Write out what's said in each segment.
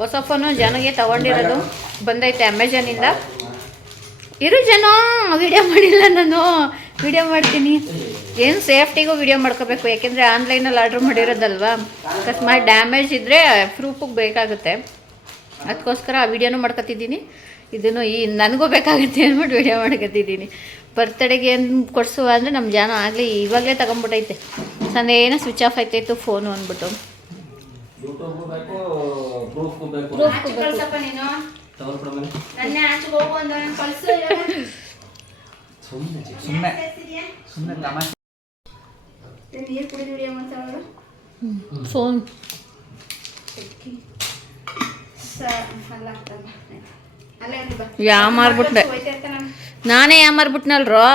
ಹೊಸ ಫೋನು ಜನಗೆ ತಗೊಂಡಿರೋದು ಬಂದೈತೆ ಅಮೆಝಾನಿಂದ. ಇರು ಜನ, ವಿಡಿಯೋ ಮಾಡಿಲ್ಲ ನಾನು, ವಿಡಿಯೋ ಮಾಡ್ತೀನಿ. ಏನು ಸೇಫ್ಟಿಗೂ ವಿಡಿಯೋ ಮಾಡ್ಕೋಬೇಕು, ಯಾಕೆಂದರೆ ಆನ್ಲೈನಲ್ಲಿ ಆರ್ಡ್ರ್ ಮಾಡಿರೋದಲ್ವಾ, ಅಕಸ್ಮಾತ್ ಡ್ಯಾಮೇಜ್ ಇದ್ದರೆ ಪ್ರೂಫಿಗೆ ಬೇಕಾಗುತ್ತೆ. ಅದಕ್ಕೋಸ್ಕರ ಆ ವಿಡಿಯೋನೂ ಮಾಡ್ಕೊತಿದ್ದೀನಿ, ಇದನ್ನು ನನಗೂ ಬೇಕಾಗುತ್ತೆ ಅಂದ್ಬಿಟ್ಟು ವಿಡಿಯೋ ಮಾಡ್ಕೊತಿದ್ದೀನಿ. ಬರ್ತಡೆಗೆ ಏನು ಕೊಡಿಸುವ ಅಂದರೆ ನಮ್ಮ ಜನ ಆಗಲಿ ಇವಾಗಲೇ ತಗೊಂಡ್ಬಿಟ್ಟೈತೆ. ಸಂದೇ ಏನೋ ಸ್ವಿಚ್ ಆಫ್ ಆಯ್ತಾಯಿತ್ತು ಫೋನು ಅಂದ್ಬಿಟ್ಟು. ಫೋನ್ ಮಾರ್ಬಿಟ್ರೆ ನಾನೇ ಮಾರ್ಬಿಟ್ನಲ್ರೋ,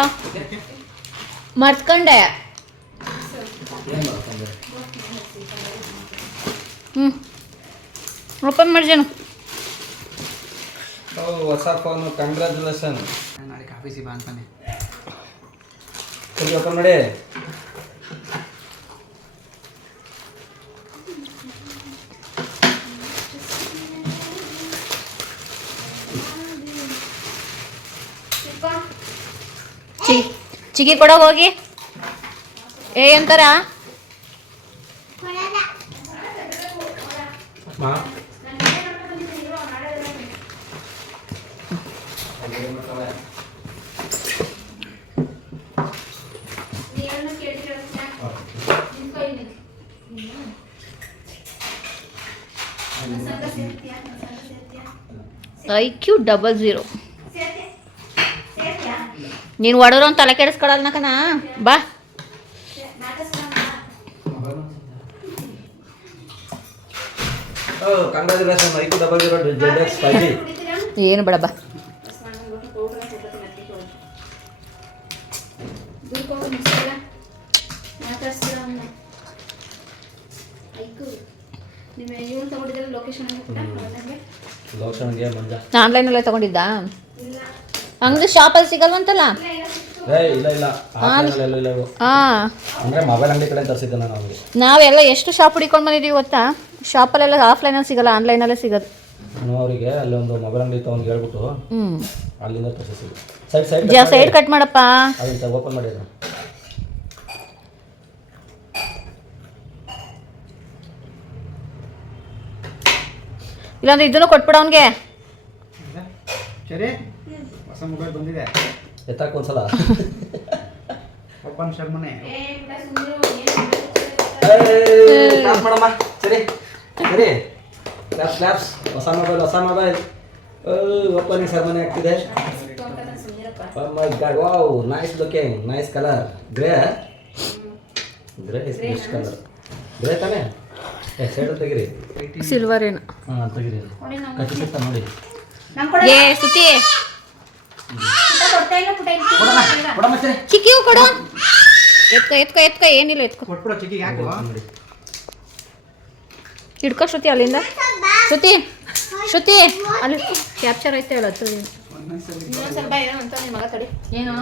ಮರ್ತ್ಕೊಂಡೆ. ಓಪನ್ ಮಾಡ್ಜೇನು ಹೊಸ ಫೋನು. ಕಂಗ್ರ್ಯಾಚುಲೇಷನ್. ನಾಳೆ ಕಾಫಿ ಸಿಬಾ ಅಂತಾನೆ. ಓಪನ್ ಮಾಡಿ. ಚಿಗಿ ಕೊಡೋಗಿ ಹೋಗಿ. ಏ ಅಂತಾರ IQ00. ನೀನು ಹೊಡೋರು ಅಂತ ತಲೆ ಕೆಡಿಸ್ಕೊಳಲ್ಲ ಕಣ, ಬಾ. Congratulation IQ00 ZX 5G. ಏನು ಬೇಡ, ಬಾ. ಆನ್ಲೈನಲ್ಲೇ ತಗೊಂಡಿದ್ದ? ಹಂಗೆ ಶಾಪಲ್ಲಿ ಸಿಗಲ್ವಂತಲ್ಲ? ನಾವೆಲ್ಲ ಎಷ್ಟು ಶಾಪ್ ಹುಡಿಕೊಂಡು ಬಂದಿದ್ದೀವಿ ಗೊತ್ತಾ? ಶಾಪಲ್ಲೆಲ್ಲ ಆಫ್ಲೈನಲ್ಲಿ ಸಿಗಲ್ಲ, ಆನ್ಲೈನಲ್ಲೇ ಸಿಗೋದು. ಅವರಿಗೆ ಅಲ್ಲಿ ಒಂದು ಮೊಬೈಲ್ ಅಂಗಡಿ ತಗೊಂಡು ಹೇಳ್ಬಿಟ್ಟು ಅಲ್ಲಿಂದ ತರಿಸಿದ್ರು. ಸೈಡ್ ಕಟ್ ಮಾಡಪ್ಪ. ಅದನ್ನ ಓಪನ್ ಮಾಡಿ. ಇಲ್ಲಾಂದ್ರೆ ಇದನ್ನು ಕೊಟ್ಬಿಡ ಅವನಿಗೆ. ಸರಿ, ಹೊಸ ಮೊಬೈಲ್ ಬಂದಿದೆ, ಎತ್ತಾಕ ಒಂದ್ಸಲ. ಓಪನ್ ಶರ್ಮನೆ. ಮಾಡಮ್ಮ. ಸರಿ ಸರಿ, ಕ್ಲಾಪ್ಸ್ ಕ್ಲಾಪ್ಸ್. ಹೊಸ ಮೊಬೈಲ್ ಓಪನಿಂಗ್ ಸೆರೆಮನಿ ಆಗ್ತಿದೆ. Oh my god, wow, nice looking, nice color. Grey is best color. Grey ತಾನೆ? ಸೈಡ್ ತೆಗಿರಿ. ಸಿಲ್ವರ್ ಏನು? ತೆಗಿರಿ. ಕಚ್ಚಿಸ್ತಾ ನೋಡಿ. ಏ ಸುತಿ ಚಿಕ್ಕಿಯು ಕೊಡು. ಎತ್ಕೊ ಏನಿಲ್ಲ, ಎತ್ಕೊ. ಕೊಟ್ಬಿಡು ಚಿಕ್ಕಿಗೆ. ಹಾಕು. ಹಿಡ್ಕೊ ಶ್ರುತಿ ಅಲ್ಲಿಂದ. ಶ್ರುತಿ ಅಲ್ಲಿ ಕ್ಯಾಪ್ಚರ್ ಐತೆ ಹೇಳ. ಸ್ವಲ್ಪ ಏನೋ ಅಂತ ನಿಮ್ಮ ಮಗ ತಡಿ. ಏನು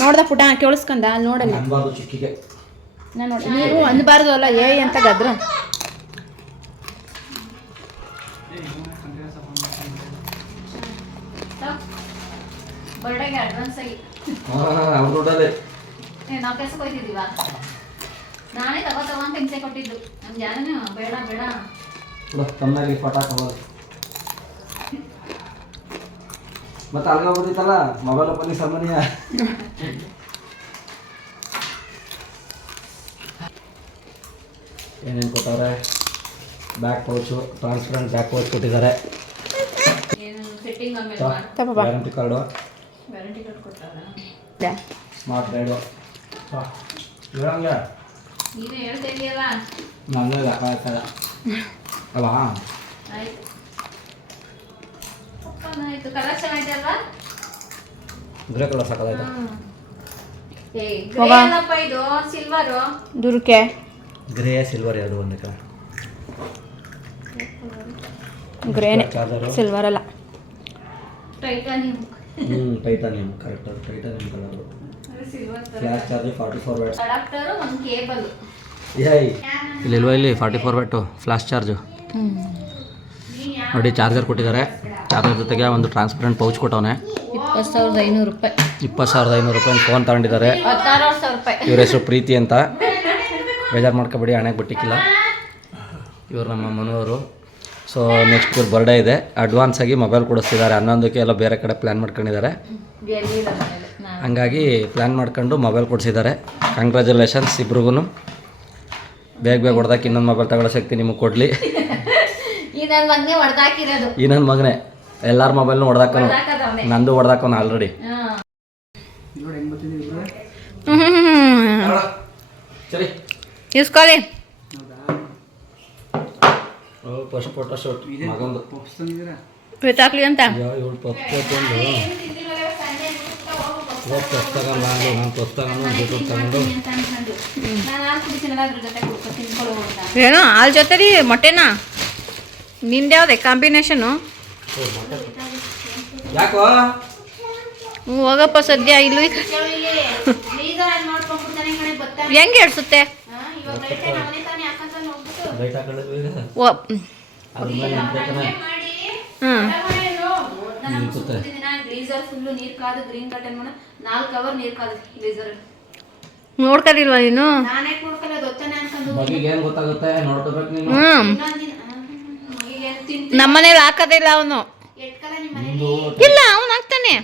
ನೋಡ್ದ ಪುಟ ಕೇಳಿಸ್ಕೊಂಡ? ಅಲ್ಲಿ ನೋಡಲ್ಲ, ಚಿಕ್ಕಿಗೆ ನಾನು ನೋಡಿ. ನೀವು ಅನ್ಬಾರ್ದು ಅಲ್ಲ ಏ ಅಂತ ಗದ್ರ. ಬರ್ಡೇಗೆ ಅಡ್ವಾನ್ಸ್ ಆಗಿ ನಾವು ಕೆಲ್ಸಕ್ಕೆ ಹೋಗ್ತಿದ್ದೀವ. ನಾನೇ ತಗೋ ಅಂತ ಹಿಂಸೆ ಕೊಟ್ಟಿದ್ದು ನಮ್ಮ ಜಾನೇ. ಬೇಡ ತಮ್ಮನಾಗಿ ಫೋಟೋ ತಗೋದು. ಮತ್ತೆ ಅಲ್ಗ ಹೋಗಿತ್ತಲ್ಲ ಮೊಬೈಲ್ ಓಪನಿಂಗ್ ಸೆರೆಮನಿಯ. ಏನೇನು ಕೊಟ್ಟವ್ರೆ? Back pouch, transparent back pouch ಕೊಟ್ಟಿದ್ದಾರೆ. Warranty card, smart guide. ನಮ್ಮದೇ ಲೆಕ್ಕ ಅಲ್ಲ. ಗ್ರೇ ಕಲರ್ ಸಾಕಾಯ್ತಾ? ದುರ್ಕೆ ಗ್ರೇ ಸಿಲ್ವರ್ ಎರಡು ಒಂದೇ ಕಲರ್. ಗ್ರೇನೆ, ಸಿಲ್ವರ್ ಅಲ್ಲ. Titanium. Titanium correct. Titanium colour. Flash charge 44 watts. Adapter ಒಂದು ಕೇಬಲ್. ಏಯ್ ಇಲ್ಲಿ ಇಲ್ವಾ ಇಲ್ಲಿ 44 ವ್ಯಾಟು ಫ್ಲಾಶ್ ಚಾರ್ಜು ನೋಡಿ. ಚಾರ್ಜರ್ ಕೊಟ್ಟಿದ್ದಾರೆ. ಚಾರ್ಜರ್ ಜೊತೆಗೆ ಒಂದು ಟ್ರಾನ್ಸ್ಪರೆಂಟ್ ಪೌಚ್ ಕೊಟ್ಟವನೆ. 20,500 ರೂಪಾಯಿ. 20,500 ರೂಪಾಯಿ ಫೋನ್ ತಗೊಂಡಿದ್ದಾರೆ. 16,000 ರೂಪಾಯಿ. ಇವ್ರ ಹೆಸರು ಪ್ರೀತಿ ಅಂತ. ಬೇಜಾರು ಮಾಡ್ಕೊಬೇಡಿ, ಹಣೆಗೆ ಬಿಟ್ಟಿಕ್ಕಿಲ್ಲ. ಇವ್ರು ನಮ್ಮ ಮನೆಯವರು. ಸೊ ನೆಕ್ಸ್ಟ್ ಇವ್ರ ಬರ್ಡೇ ಇದೆ. ಅಡ್ವಾನ್ಸ್ ಆಗಿ ಮೊಬೈಲ್ ಕೊಡಿಸ್ತಿದ್ದಾರೆ. 11ಕ್ಕೆ ಎಲ್ಲ ಬೇರೆ ಕಡೆ ಪ್ಲ್ಯಾನ್ ಮಾಡ್ಕೊಂಡಿದ್ದಾರೆ. ಹಂಗಾಗಿ ಪ್ಲ್ಯಾನ್ ಮಾಡ್ಕೊಂಡು ಮೊಬೈಲ್ ಕೊಡಿಸಿದ್ದಾರೆ. ಕಂಗ್ರ್ಯಾಚುಲೇಷನ್ಸ್ ಇಬ್ರಿಗೂ. ಬೇಗ ಹೊಡೆದಾಕಿ ಇನ್ನೊಂದು ಮೊಬೈಲ್ ತಗೊಳ್ಳೋ ಶಕ್ತಿ ನಿಮಗೆ ಕೊಡಲಿ. ಈ ನನ್ನ ಮಗನೇ ಹೊಡೆದಾಕಿರೋದು. ಈ ನನ್ನ ಮಗನೇ ಎಲ್ಲರ ಮೊಬೈಲ್ನು ಹೊಡೆದಾಕನು. ನಂದು ಹೊಡೆದಾಕನು ಆಲ್ರೆಡಿ. ಸರಿ ಇಸ್ಕೊಳ್ಳಿ. ಫಸ್ಟ್ ಫೋಟೋ ಶೂಟ್ ಮಗಂದು ಬಿತ್ತಾಕ್ಲಿ ಅಂತ. ಇವಳು ಪಪ್ಪ ತಗೊಂಡು ಪಪ್ಪ ತಗೊಂಡು ನಾನು ಪಪ್ಪ ತಗೊಂಡು ಬೀಟ್ರೂಟ್ ತಗೊಂಡು ಏನು ಹಾಲು ಜೊತೆ ಮೊಟ್ಟೆನಾ? ನಿಂದು ಯಾವುದೇ ಕಾಂಬಿನೇಷನು? ಯಾಕೋ ಹೋಗಪ್ಪ ಸದ್ಯ ಇಲ್ಲೂ ಹೆಂಗೆ ಹೇಳ್ಸುತ್ತೆ? ಲೈಟ್ ಹಾಕೊಳ್ಳೋದು ಈಗ ಓ ಅದ್ರ ಮೇಲೆ ನಿಂತ್ಕೊತಾನೆ. ಹಾಂ ನೋಡ್ಕದಿಲ್ವಾ ನೀನು? ಮಗಿಗೆ ಏನು ಗೊತ್ತಾಗುತ್ತೆ ನೋಡ್ಕೋಬೇಕು ನೀನು. ನಮ್ಮನೇಲಿ ಹಾಕೋದಿಲ್ಲ ಅವನು. ಇಲ್ಲ ಅವನು ಹಾಕ್ತಾನೆ.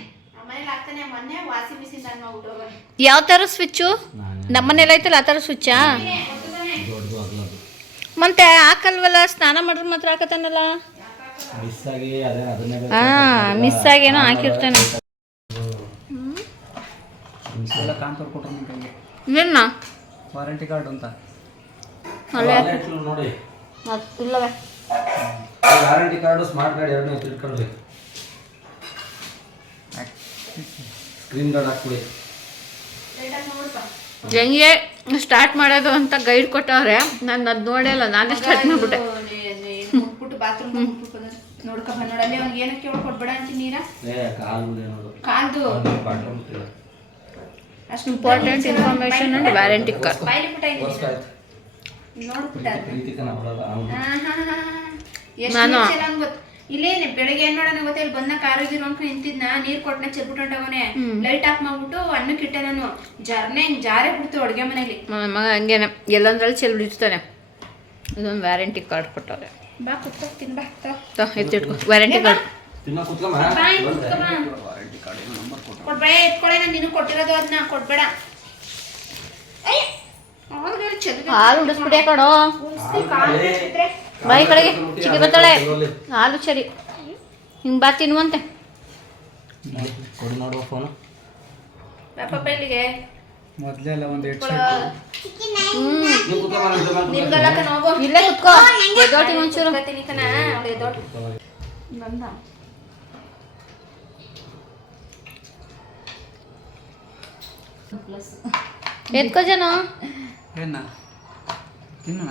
ಯಾವ ಥರ ಸ್ವಿಚ್ಚು? ನಮ್ಮನೇಲಿ ಐತಲ್ಲ ಆ ಥರ ಸ್ವಿಚ್ಚಾ? ದೊಡ್ಡದು ಅಗ್ಲದು ಮತ್ತೆ ಹಾಕಲ್ವಲ್ಲ, ಸ್ನಾನ ಮಾಡಿದ್ರೆ ಮಾತ್ರ ಹಾಕತಾನಲ್ಲ. ಮಿಸ್ ಆಗಿ ಅದೇ ಅದನ್ನೇ ಹಾಂ ಮಿಸ್ ಆಗೇನೋ ಹಾಕಿರ್ತಾನೆ. ಎಲ್ಲ ಕಾಂತವ್ರು ಕೊಟ್ಟರು ನಿಮ್ಮ ಕೈಗೆ ಏನ ವಾರಂಟಿ ಕಾರ್ಡ್ ಅಂತ ಅಲ್ಲೇ ನೋಡಿ. ಇಲ್ಲವೇ ವಾರಂಟಿ ಕಾರ್ಡು ಸ್ಮಾರ್ಟ್ ಕಾರ್ಡ್ ಎರಡನ್ನೂ ತಿಳ್ಕೊಂಡ್ರಿ. ಸ್ಕ್ರೀನ್ ಗಾರ್ಡ್ ಹಾಕ್ಬಿಡಿ. ಹೆಂಗೆ ಸ್ಟಾರ್ಟ್ ಮಾಡೋದು ಅಂತ ಗೈಡ್ ಕೊಟ್ಟವ್ರೆ. ನಾನು ಅದು ನೋಡಿಲ್ಲ, ನಾನೇ ಸ್ಟಾರ್ಟ್ ಮಾಡ್ಬಿಟ್ಟೆ. ಅಷ್ಟು important information and warranty card. ನಾನು ಇಲ್ಲೇನೆ ಬೆಳಗ್ಗೆ ಏನ್ ಮಾಡೋಣ ಗೊತ್ತ, ಇಲ್ಲಿ ಬಂದ ಕಾರಾಗಿರೋ ಅನ್ಕೊಂಡು ನಿಂತಿದ್ನ, ನೀರ್ ಕೊಟ್ಟನೆ ಚೆಲ್ಬಿಟ್ಟವನೆ, ಲೈಟ್ ಆಫ್ ಮಾಡ್ಬಿಟ್ಟು ಅನ್ನಕ್ಕೆ ಇಟ್ಟೆ ನಾನು. ಜರ್ನೆ ಹಿಂಗ್ ಜಾರೇ ಬಿಡ್ತು ಅಡುಗೆ ಮನೇಲಿ. ನನ್ನ ಮಗ ಹಂಗೇನೆ ಎಲ್ಲಂದ್ರಲ್ಲಿ ಚೆಲ್ ಬಿಡ್ತಾನೆ. ಇದೊಂದು ವ್ಯಾರಂಟಿ ಕಾರ್ಡ್ ಕೊಟ್ಟವ್ರೆ. ಬಾ ಕುತ್ಕೋ ತಿನ್ಬಾ ಎತ್ತಿಟ್ಕೊ ವ್ಯಾರಂಟಿ ಕಾರ್ಡ್. ಕೊಡ್ಬೇಡ, ಎತ್ಕೊಳ್ಳಿ. ನಾನು ನಿನಗೆ ಕೊಟ್ಟಿರೋದು ಅದನ್ನ ಕೊಡ್ಬೇಡ. ಹಾಲು ಉಡಿಸ್ಬಿಟ್ಟೆ ಕಣೋ. ಬಾಯಿ ಕಡೆಗೆ ಚಿಕ್ಕಿ ಬರ್ತಾಳೆ. ಹಾಲು ಸರಿ ಹಿಂಗೆ ಬಾ ತಿನ್ನುವಂತೆ. ಕೊಡಿ ನೋಡುವ ಫೋನು. ಪಾಪ ಇಲ್ಲಿಗೆ ಮೊದಲೆಲ್ಲ ಒಂದು ನಿಮ್ಗೆಲ್ಲ ನೋವು. ಇಲ್ಲೇ ಕುತ್ಕೋ. ಎದ್ದೋಳ್ತೀನಿ ಒಂಚೂರು. ತಿನ್ನಿಕನ ಅವಳು ಎದ್ದೋಳು ಬಂದ. ಎತ್ಕೋ ಜನ. ಏನ ತಿನ್ನು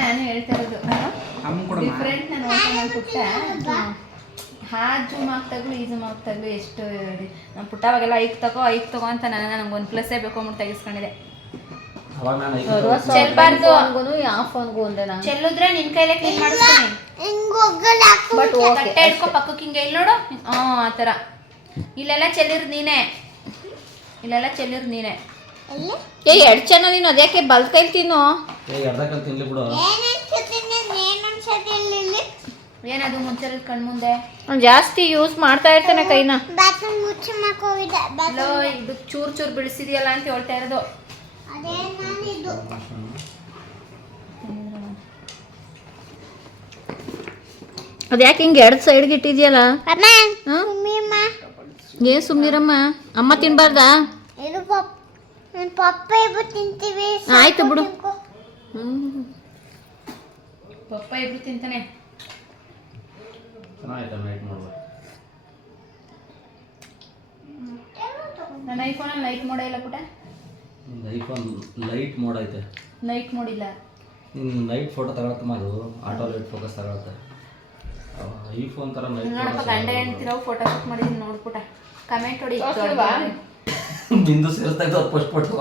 ನಾನು ಹೇಳ್ತಾ ಇರೋದು ಅಮ್ಮ ಕೂಡ ಡಿಫ್ರೆಂಟ್. ನಾನು ಓಪನ್ ಪುಟ್ಟ ಹಾ ಜೂಮ್ ಆಗ್ತಾಗ್ಲು ಈ ಜೂಮ್ ಆಗ್ತಾಗ್ಲು ಎಷ್ಟು ನಮ್ಮ ಪುಟ್ಟವಾಗೆಲ್ಲ ಐಕ್ ತಗೋ ಅಂತ ನಂಗೆ ಒಂದು ಪ್ಲಸ್ಸೇ ಬೇಕು ಅಂದ್ಬಿಟ್ಟು ತೆಗಿಸ್ಕೊಂಡಿದ್ದೆ. ಚೆಲ್ಬಾರ್ದು. ಯಾವ ಫೋನ್ಗೂ ಒಂದೇ ನಾನು ಚೆಲ್ಲಿದ್ರೆ ನಿನ್ ಕೈಲೇ ಕ್ಲೀನ್ ಮಾಡಿಸ್ತೀನಿ. ಬಟ್ ತಟ್ಟೆ ಹಿಡ್ಕೊ ಪಕ್ಕಕ್ಕೆ ಹಿಂಗೆ ಇಲ್ಲಿ ನೋಡು. ಆ ಥರ ಇಲ್ಲೆಲ್ಲ ಚೆಲ್ಲಿರ್ ನೀನೇ. ಏ ಎರಡು ಚೆನ್ನ ನೀನು ಅದ್ಯಾಕೆ ಬಲ್ ಕೈಲಿ ತಿನ್ನು. ತಿನ್ಲಿ ಬಿಡು. ಏನದು ಮುಂಚೆ ಕಣ್ಮುಂದೆ ಜಾಸ್ತಿ ಯೂಸ್ ಮಾಡ್ತಾ ಇರ್ತಾನೆ ಕೈನ. ಇದು ಚೂರ್ ಬಿಡಿಸಿದ್ಯಲ್ಲ ಅಂತ ಹೇಳ್ತಾ ಇರೋದು. ಅದ್ಯಾಕೆ ಹಿಂಗೆ ಎರಡು ಸೈಡ್ಗೆ ಇಟ್ಟಿದ್ಯಲ್ಲ? ಏನ್ ಸುಮ್ನಿರಮ್ಮ. ಅಮ್ಮ ತಿನ್ಬಾರ್ದಾ? ಆಯ್ತು ಬಿಡು. ಪಪ್ಪ ಇಬ್ರು ತಿಂತಾನೆ. ನನ್ನ ಐಫೋನಲ್ಲಿ ಲೈಟ್ ಮೋಡ ಇಲ್ಲ ಪುಟ. ಐಫೋನ್ ಲೈಟ್ ಮೋಡ್ ಐತೆ. ಲೈಟ್ ಮೋಡಿಲ್ಲ. ನೈಟ್ ಫೋಟೋ ತಗೊಳತ್ತಮ್ಮ, ಅದು ಆಟೋ ಲೈಟ್ ಫೋಕಸ್ ತಗೊಳತ್ತೆ. ಈ ಫೋನ್ ಥರ ನೋಡಪ್ಪ ಗಂಡ ಹೆಂಡ್ತಿರೋ ಫೋಟೋ ಶೂಟ್ ಮಾಡಿದ್ದೀನಿ ನೋಡ್ಬಿಟ್ಟ. ಕಮೆಂಟ್ ಹೊಡಿ. ಬಿಂದು ಸೇರಿಸ್ತಾ ಇದ್ದು ಫಸ್ಟ್ ಫೋಟೋ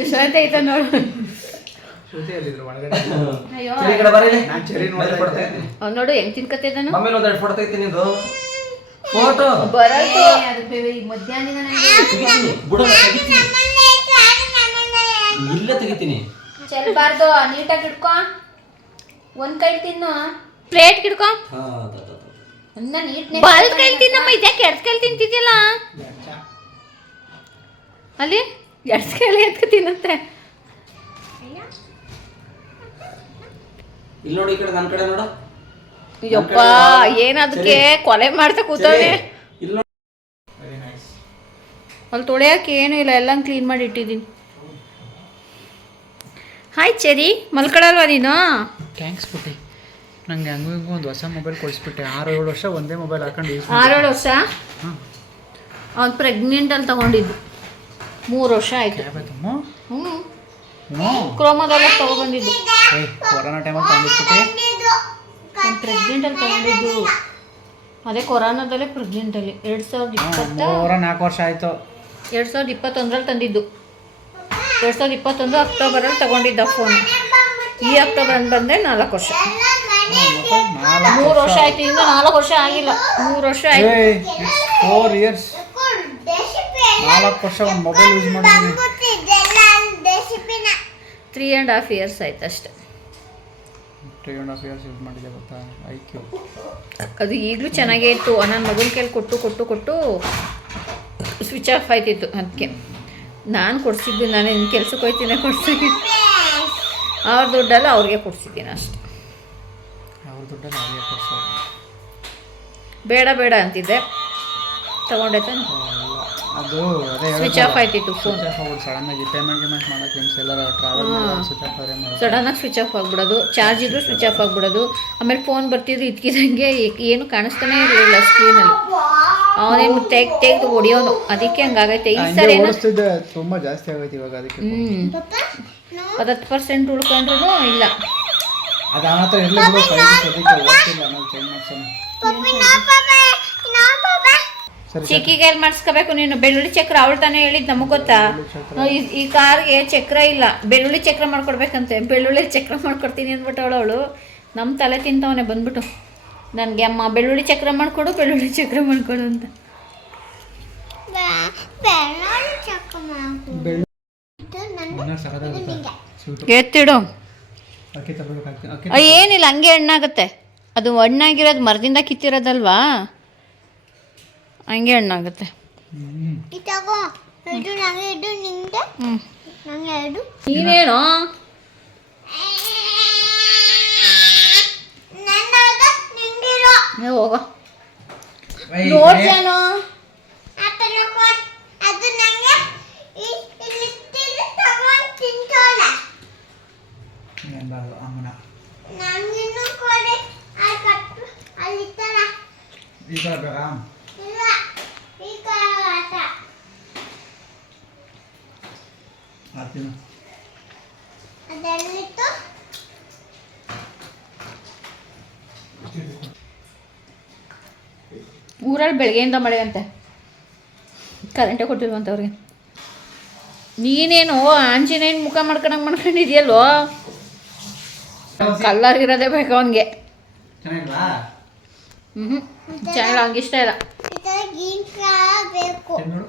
ವಿಶ್ರಾಂತಿ ಐತೆ ನೋಡು. ಶ್ರುತಿಯಲ್ಲಿದ್ರು ಒಳಗಡೆ. ಅಯ್ಯೋ ಸರಿ, ಈ ಕಡೆ ಬರೀ. ನಾನ್ ಚೆರಿ ನೋಡ್ತಾ ಕೊಡ್ತಾ ಇದ್ದೆ. ಇದ್ದೀನಿ. ಅವ್ನು ನೋಡು ಹೆಂಗ್ ತಿನ್ಕತ್ತಿದ್ದಾನು. ಮಮ್ಮೇಲೆ ಒಂದೆರಡು ಫೋಟೋ ತೆಗಿತೀನಿ ಇದು ಫೋಟೋ ಬರಲ್ತು. ಈ ಮಧ್ಯಾಹ್ನದಿಂದ ನನಗೆ ತೆಗಿತೀನಿ ಬಿಡಲ್ಲ ತೆಗಿತೀನಿ ಇಲ್ಲೇ ತೆಗಿತೀನಿ. ಚೆಲ್ಬಾರ್ದು, ನೀಟಾಗಿ ಹಿಡ್ಕೊ. ಒಂದ್ ಕೈ ತಿನ್ನು, ಪ್ಲೇಟ್ ಹಿಡ್ಕೊ. ಹಾ ಅನ್ನ ನೀಟ್ನೆ ಬಲ್ದ್ ಕೈಲಿ ತಿನ್ನಮ್ಮ, ಇದ್ಯಾಕೆ ಎಡ್ಸ್ ಕೈಲಿ ತಿಂತಿದ್ಯಲ್ಲ ಅಲ್ಲಿ. ಎಡ್ಸ್ ಕೈಲಿ ಎತ್ಕ ತಿನ್ನತ್ತೆ. ಇಲ್ಲಿ ನೋಡಿ, ಈ ಕಡೆ ನನ್ನ ಕಡೆ ನೋಡು. ಯಪ್ಪ ಏನದಕ್ಕೆ ಕೊಲೆ ಮಾಡ್ತಾ ಕೂತವೆ. ಇಲ್ಲಿ ನೋಡಿ. ಅಲ್ಲಿ ತೊಳೆಯಕ್ಕೆ ಏನೂ ಇಲ್ಲ, ಎಲ್ಲ ಕ್ಲೀನ್ ಮಾಡಿ ಇಟ್ಟಿದ್ದೀನಿ. ಹಾಯ್ ಚೆರಿ, ಮಲ್ಕೊಳಲ್ವಾ ನೀನು? ಥ್ಯಾಂಕ್ಸ್ ಪುಟ್ಟಿ. ನಂಗೆ ಹಂಗೂ ಹಿಂಗೂ ಒಂದು ಹೊಸ ಮೊಬೈಲ್ ಕೊಡಿಸ್ಬಿಟ್ಟೆ. 6-7 ವರ್ಷ ಒಂದೇ ಮೊಬೈಲ್ ಹಾಕೊಂಡು ಯೂಸ್ 6-7 ವರ್ಷ. ಹಾಂ. ಅವ್ನು ಪ್ರೆಗ್ನೆಂಟಲ್ಲಿ ತಗೊಂಡಿದ್ದು 3 ವರ್ಷ ಆಯಿತು. ಯಾವತ್ತಮ್ಮ? ಹ್ಞೂ ಹ್ಞೂ. ಕ್ರೋಮದಲ್ಲ ತಗೊಬಂದಿದ್ದು. ಕೊರೋನಾ ಟೈಮಲ್ಲಿ ತಂದಿಟ್ಬಿಟ್ಟು ಅವ್ನು ಪ್ರೆಗ್ನೆಂಟಲ್ಲಿ ತಗೊಂಡಿದ್ದು. ಅದೇ ಕೊರೋನಾದಲ್ಲೇ ಪ್ರೆಗ್ನೆಂಟಲ್ಲಿ 4 ವರ್ಷ ಆಯಿತು. 2021ರಲ್ಲಿ ತಂದಿದ್ದು. 2021 ಅಕ್ಟೋಬರಲ್ಲಿ ತಗೊಂಡಿದ್ದ ಫೋನ್. ಈ ಅಕ್ಟೋಬರ್ ಬಂದರೆ 4 ವರ್ಷ. 3 ವರ್ಷ ಆಯ್ತು, ಇನ್ನು 4 ವರ್ಷ ಆಗಿಲ್ಲ, 3 ವರ್ಷ ಆಯ್ತು. 4 ಇಯರ್ಸ್, 4 ವರ್ಷ ಒಂದು ಮೊಬೈಲ್ ಯೂಸ್ ಮಾಡಿದ್ದೀನಿ. 3.5 ಇಯರ್ಸ್ ಆಯ್ತು ಅಷ್ಟೆ. 3.5 ಇಯರ್ಸ್ ಯೂಸ್ ಮಾಡಿದೆ ಗೊತ್ತಾ. ಐಕ್ಯೂ ಅದು ಈಗಲೂ ಚೆನ್ನಾಗೇ ಇತ್ತು. ನನ್ನ ಮಗನ ಕೈಲಿ ಕೊಟ್ಟು ಸ್ವಿಚ್ ಆಫ್ ಆಯ್ತಿತ್ತು. ಅದಕ್ಕೆ ನಾನು ಕೊಡಿಸಿದ್ದು, ನಾನು ಇನ್ನು ಕೆಲ್ಸಕ್ಕೆ ಹೋಗ್ತೀನಿ ಕೊಡ್ಸಿದ್ದೀನಿ. ಅವ್ರ ದುಡ್ಡೆಲ್ಲ ಅವ್ರಿಗೆ ಕೊಡಿಸಿದ್ದೀನಿ ಅಷ್ಟೆ. ಅವ್ರ ದುಡ್ಡಲ್ಲಿ ಅವ್ರಿಗೆ ಕೊಡ್ಸೋದು. ಬೇಡ ಅಂತಿದ್ದೆ, ತಗೊಂಡೆ ತಾನೆ. ಅದು ಅದೇ ಸ್ವಿಚ್ ಆಫ್ ಆಯ್ತಿತ್ತು ಫೋನ್. ಸಡನ್ನಾಗಿ ಪೇಮೆಂಟ್ ಮಾಡೋಕ್ಕೆ ಎಲ್ಲರ ಟ್ರಾವೆಲ್ ಸ್ವಿಚ್ ಆಫ್ ಆದರೆ ಮಾಡೋದು. ಸಡನ್ನಾಗಿ ಸ್ವಿಚ್ ಆಫ್ ಆಗಿಬಿಡೋದು, ಚಾರ್ಜ್ ಇದ್ರೂ ಸ್ವಿಚ್ ಆಫ್ ಆಗಿಬಿಡೋದು. ಆಮೇಲೆ ಫೋನ್ ಬರ್ತಿದ್ದು ಇದ್ಕಿದಂಗೆ ಏನು ಕಾಣಿಸ್ತಾನೆ ಇರಲಿಲ್ಲ ಸ್ಕ್ರೀನಲ್ಲಿ. ಅವನೇನು ತೆಗೆದು ಹೊಡಿಯೋನು, ಅದಕ್ಕೆ ಹಂಗಾಗೈತೆ. ಈ ಸರಿ ಏನೋ ಓಡಿಸ್ತಿದ್ದೆ, ತುಂಬ ಜಾಸ್ತಿ ಆಗೈತೆ ಇವಾಗ. ಅದಕ್ಕೆ 10% ಉಳ್ಕೊಂಡ್ರು ಇಲ್ಲ. ಅದು ಅವನ ಹತ್ರ ಇರಲಿ ಬಿಡು, ಸದ್ಯಕ್ಕೆ ಓದ್ತಿಲ್ಲ, ನಾವು ಚೇಂಜ್ ಮಾಡ್ಸೋಣ. ಸರಿ ಚಿಕ್ಕಿಗೆ ಎಲ್ಲಿ ಮಾಡಿಸ್ಕೋಬೇಕು ನೀನು? ಬೆಳ್ಳುಳ್ಳಿ ಚಕ್ರ ಅವಳು ತಾನೇ ಹೇಳಿದ್ದು, ನಮಗೆ ಗೊತ್ತಾ? ಈ ಕಾರ್ಗೆ ಚಕ್ರ ಇಲ್ಲ, ಬೆಳ್ಳುಳ್ಳಿ ಚಕ್ರ ಮಾಡ್ಕೊಡ್ಬೇಕಂತೆ. ಬೆಳ್ಳುಳ್ಳಿ ಚಕ್ರ ಮಾಡ್ಕೊಡ್ತೀನಿ ಅಂದ್ಬಿಟ್ಟು ಅವಳು ನಮ್ಮ ತಲೆ ತಿಂತವನೆ ಬಂದ್ಬಿಟ್ಟು ನನಗೆ, ಅಮ್ಮ ಬೆಳ್ಳುಳ್ಳಿ ಚಕ್ರ ಮಾಡಿಕೊಡು ಅಂತ. ಎತ್ತಿಡು. ಅಕ್ಕಿ ತರಬೇಕಾಗ್ತದೆ. ಅಕ್ಕಿ ಏನಿಲ್ಲ, ಹಂಗೆ ಹಣ್ಣಾಗುತ್ತೆ. ಅದು ಹಣ್ಣಾಗಿರೋದು ಮರದಿಂದ ಕಿತ್ತಿರೋದಲ್ವಾ, ಹಂಗೆ ಹಣ್ಣಾಗುತ್ತೆ. ನೀನೇನೋ ಹೋಗೋ ನೋಡ್ತೇನೋ. ಅಮ್ಮನ ಈ ಥರ ಬೇಕಾ? ಮಾಡ್ತೀನಿ. ಊರಲ್ಲಿ ಬೆಳಗ್ಗೆಯಿಂದ ಮಳೆ ಅಂತೆ, ಕರೆಂಟೇ ಕೊಟ್ಟಿಲ್ವಂತೆ ಅವ್ರಿಗೆ. ನೀನೇನು ಆಂಜನೇಯನ ಮುಖ ಮಾಡ್ಕೊಂಡಿದ್ಯಲ್ಲೋ, ಕಲ್ಲರ್ ಇರೋದೇ ಬೇಕು ಅವನಿಗೆ. ಚೆನ್ನಾಗಿಲ್ವಾ? ಚೆನ್ನಾಗಿಲ್ಲ, ಹಂಗಿಷ್ಟ ಇಲ್ಲ. ತಿನ್ನೋಡು.